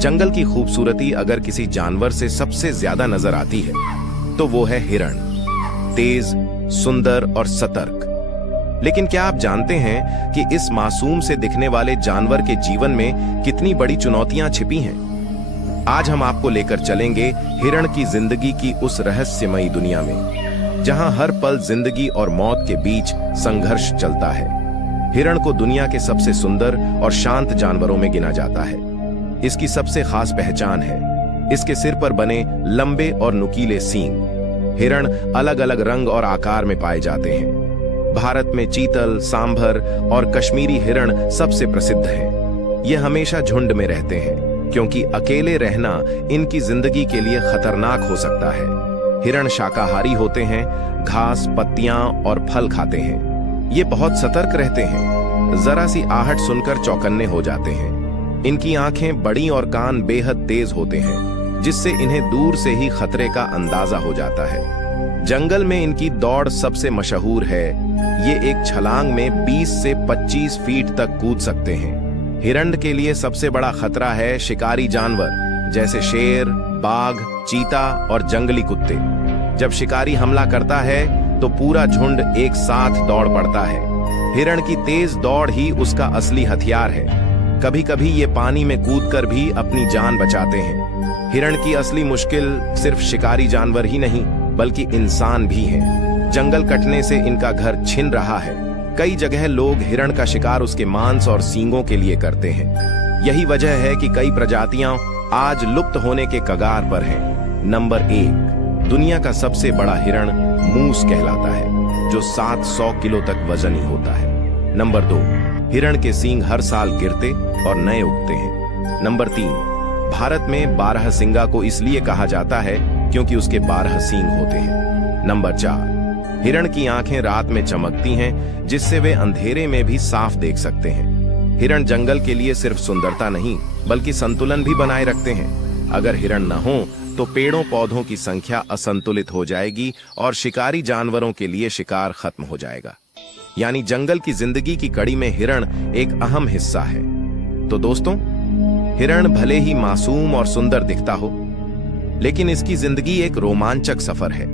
जंगल की खूबसूरती अगर किसी जानवर से सबसे ज्यादा नजर आती है तो वो है हिरण। तेज, सुंदर और सतर्क। लेकिन क्या आप जानते हैं कि इस मासूम से दिखने वाले जानवर के जीवन में कितनी बड़ी चुनौतियां छिपी हैं? आज हम आपको लेकर चलेंगे हिरण की जिंदगी की उस रहस्यमयी दुनिया में, जहां हर पल जिंदगी और मौत के बीच संघर्ष चलता है। हिरण को दुनिया के सबसे सुंदर और शांत जानवरों में गिना जाता है। इसकी सबसे खास पहचान है इसके सिर पर बने लंबे और नुकीले सींग। हिरण अलग अलग रंग और आकार में पाए जाते हैं। भारत में चीतल, सांभर और कश्मीरी हिरण सबसे प्रसिद्ध हैं। ये हमेशा झुंड में रहते हैं क्योंकि अकेले रहना इनकी जिंदगी के लिए खतरनाक हो सकता है। हिरण शाकाहारी होते हैं, घास, पत्तियां और फल खाते हैं। ये बहुत सतर्क रहते हैं, जरा सी आहट सुनकर चौकन्ने हो जाते हैं। इनकी आंखें बड़ी और कान बेहद तेज होते हैं, जिससे इन्हें दूर से ही खतरे का अंदाजा हो जाता है। जंगल में इनकी दौड़ सबसे मशहूर है। ये एक छलांग में 20 से 25 फीट तक कूद सकते हैं। हिरण के लिए सबसे बड़ा खतरा है शिकारी जानवर, जैसे शेर, बाघ, चीता और जंगली कुत्ते। जब शिकारी हमला करता है तो पूरा झुंड एक साथ दौड़ पड़ता है। हिरण की तेज दौड़ ही उसका असली हथियार है। कभी कभी ये पानी में कूदकर भी अपनी जान बचाते हैं। हिरण की असली मुश्किल सिर्फ शिकारी जानवर ही नहीं, बल्कि इंसान भी हैं। जंगल कटने से इनका घर छिन रहा है। कई जगह लोग हिरण का शिकार उसके मांस और सींगों के लिए करते हैं। यही वजह है कि कई प्रजातियां आज लुप्त होने के कगार पर हैं। नंबर 1, दुनिया का सबसे बड़ा हिरण मूस कहलाता है, जो 700 किलो तक वजनी होता है। नंबर 2, हिरण के सींग हर साल गिरते और नए उगते हैं। नंबर 3, भारत में 12 सिंगा को इसलिए कहा जाता है क्योंकि उसके 12 सींग होते हैं। नंबर 4, हिरण की आंखें रात में चमकती हैं, जिससे वे अंधेरे में भी साफ देख सकते हैं। हिरण जंगल के लिए सिर्फ सुंदरता नहीं, बल्कि संतुलन भी बनाए रखते हैं। अगर हिरण न हो तो पेड़ों पौधों की संख्या असंतुलित हो जाएगी और शिकारी जानवरों के लिए शिकार खत्म हो जाएगा। यानी जंगल की जिंदगी की कड़ी में हिरण एक अहम हिस्सा है। तो दोस्तों, हिरण भले ही मासूम और सुंदर दिखता हो, लेकिन इसकी जिंदगी एक रोमांचक सफर है,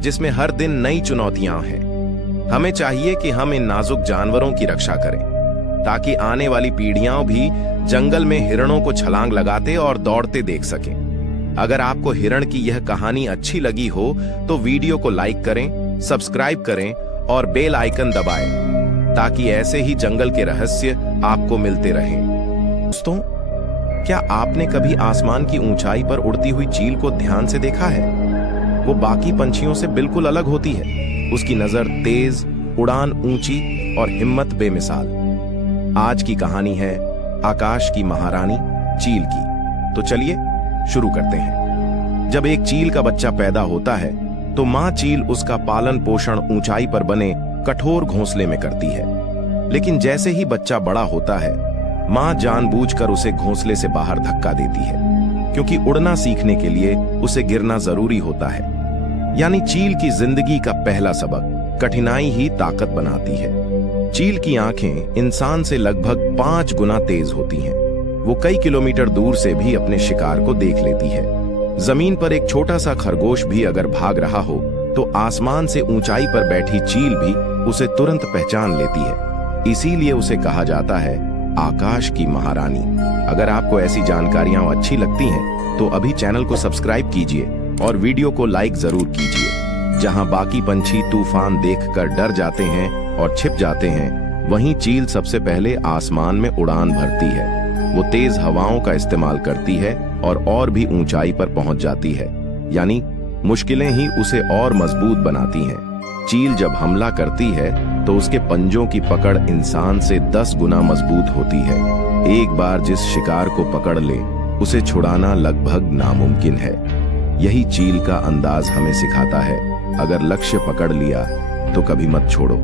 जिसमें हर दिन नई चुनौतियां हैं। हमें चाहिए कि हम इन नाजुक जानवरों की रक्षा करें, ताकि आने वाली पीढ़ियां भी जंगल में हिरणों को छलांग लगाते और दौड़ते देख सकें। अगर आपको हिरण की यह कहानी अच्छी लगी हो तो वीडियो को लाइक करें, सब्सक्राइब करें और बेल आइकन दबाएं, ताकि ऐसे ही जंगल के रहस्य आपको मिलते रहें। दोस्तों, क्या आपने कभी आसमान की ऊंचाई पर उड़ती हुई चील को ध्यान से देखा है? वो बाकी पंछियों से बिल्कुल अलग होती है। उसकी नजर तेज, उड़ान ऊंची और हिम्मत बेमिसाल। आज की कहानी है आकाश की महारानी चील की। तो चलिए शुरू करते हैं। जब एक चील का बच्चा पैदा होता है तो मां चील उसका पालन पोषण ऊंचाई पर बने कठोर घोंसले में करती है। लेकिन जैसे ही बच्चा बड़ा होता है, मां जानबूझकर उसे घोंसले से बाहर धक्का देती है, क्योंकि उड़ना सीखने के लिए उसे गिरना जरूरी होता है। यानी चील की जिंदगी का पहला सबक कठिनाई ही ताकत बनाती है। चील की आंखें इंसान से लगभग 5 गुना तेज होती हैं। वो कई किलोमीटर दूर से भी अपने शिकार को देख लेती है। जमीन पर एक छोटा सा खरगोश भी अगर भाग रहा हो तो आसमान से ऊंचाई पर बैठी चील भी उसे तुरंत पहचान लेती है। इसीलिए उसे कहा जाता है आकाश की महारानी। अगर आपको ऐसी जानकारियां अच्छी लगती हैं तो अभी चैनल को सब्सक्राइब कीजिए और वीडियो को लाइक जरूर कीजिए। जहां बाकी पंछी तूफान देखकर डर जाते हैं और छिप जाते हैं, वहीं चील सबसे पहले आसमान में उड़ान भरती है। वो तेज हवाओं का इस्तेमाल करती है और भी ऊंचाई पर पहुंच जाती है। यानी मुश्किलें ही उसे और मजबूत बनाती हैं। चील जब हमला करती है तो उसके पंजों की पकड़ इंसान से 10 गुना मजबूत होती है। एक बार जिस शिकार को पकड़ ले, उसे छुड़ाना लगभग नामुमकिन है। यही चील का अंदाज हमें सिखाता है, अगर लक्ष्य पकड़ लिया तो कभी मत छोड़ो।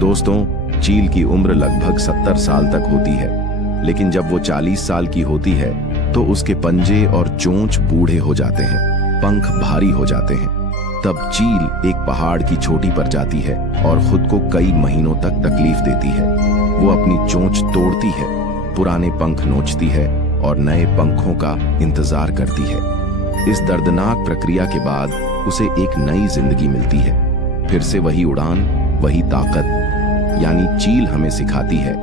दोस्तों, चील की उम्र लगभग 70 साल तक होती है, लेकिन जब वो 40 साल की होती है तो उसके पंजे और चोंच बूढ़े हो जाते हैं, पंख भारी हो जाते हैं। तब चील एक पहाड़ की चोटी पर जाती है और खुद को कई महीनों तक तकलीफ देती है। वो अपनी चोंच तोड़ती है, पुराने पंख नोचती है और नए पंखों का इंतजार करती है। इस दर्दनाक प्रक्रिया के बाद उसे एक नई जिंदगी मिलती है। फिर से वही उड़ान, वही ताकत। यानी चील हमें सिखाती है,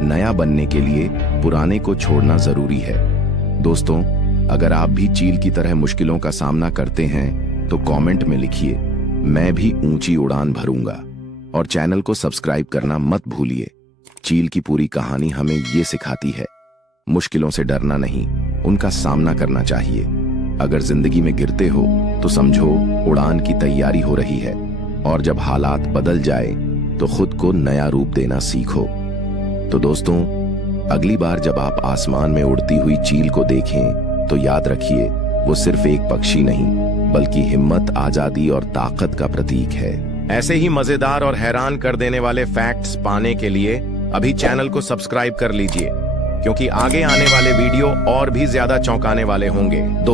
नया बनने के लिए पुराने को छोड़ना जरूरी है। दोस्तों, अगर आप भी चील की तरह मुश्किलों का सामना करते हैं तो कमेंट में लिखिए, मैं भी ऊंची उड़ान भरूंगा। और चैनल को सब्सक्राइब करना मत भूलिए। चील की पूरी कहानी हमें ये सिखाती है, मुश्किलों से डरना नहीं, उनका सामना करना चाहिए। अगर जिंदगी में गिरते हो तो समझो उड़ान की तैयारी हो रही है, और जब हालात बदल जाए तो खुद को नया रूप देना सीखो। तो दोस्तों, अगली बार जब आप आसमान में उड़ती हुई चील को देखें तो याद रखिए, वो सिर्फ एक पक्षी नहीं बल्कि हिम्मत, आजादी और ताकत का प्रतीक है। ऐसे ही मजेदार और हैरान कर देने वाले फैक्ट्स पाने के लिए अभी चैनल को सब्सक्राइब कर लीजिए, क्योंकि आगे आने वाले वीडियो और भी ज्यादा चौंकाने वाले होंगे।